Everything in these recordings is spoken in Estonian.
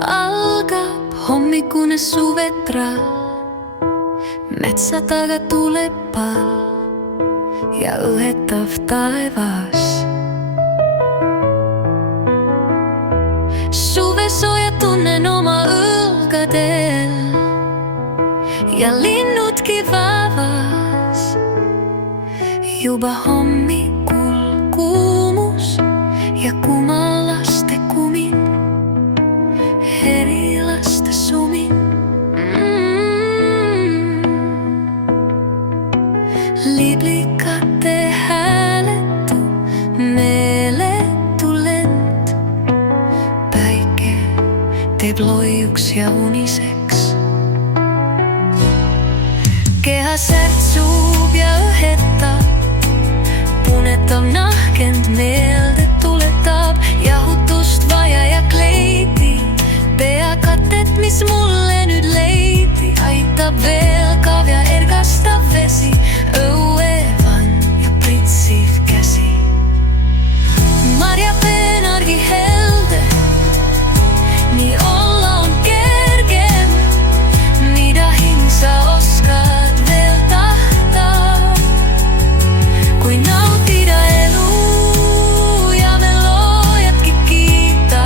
Algab hommikune suvetra, metsa taga tuleb pall ja õhetav taevas. Suvesooja tunnen oma õlgadel ja linnudki vaevas. Juba hommikul kuumus ja kumalaste kumin, herilaste sumin. Liblikate hääletu, meeletu lend. Päike teeb loiuks ja uniseks. Keha särtsub ja õhetab, punetav nahkend meelde tuletab. Jahutust vaja ja kleidi, peakatet, mis mulle nüüd leidi. Aitab velkav ja ergastav vesi, õuevan ja pritsiv käsi. Marja Peenargi helde, nii olla on kergem, mida hing sa oskad veel tahta. Kui nautida elu ja meloodiatki kiita.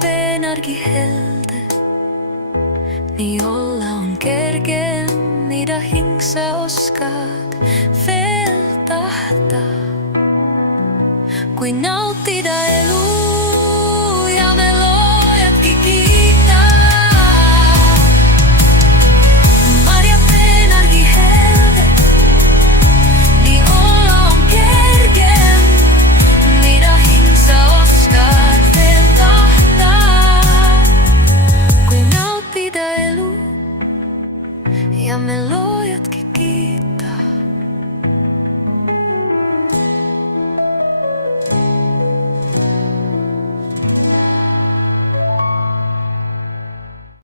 Peenargi helde, nii olla on kergem, mida hing sa oskad veel tahta. Kui nautida elu ja meloodiatki kiita. Marja Peenargi helde, nii olla on kergem, mida hing sa oskad veel tahta. Ja melodi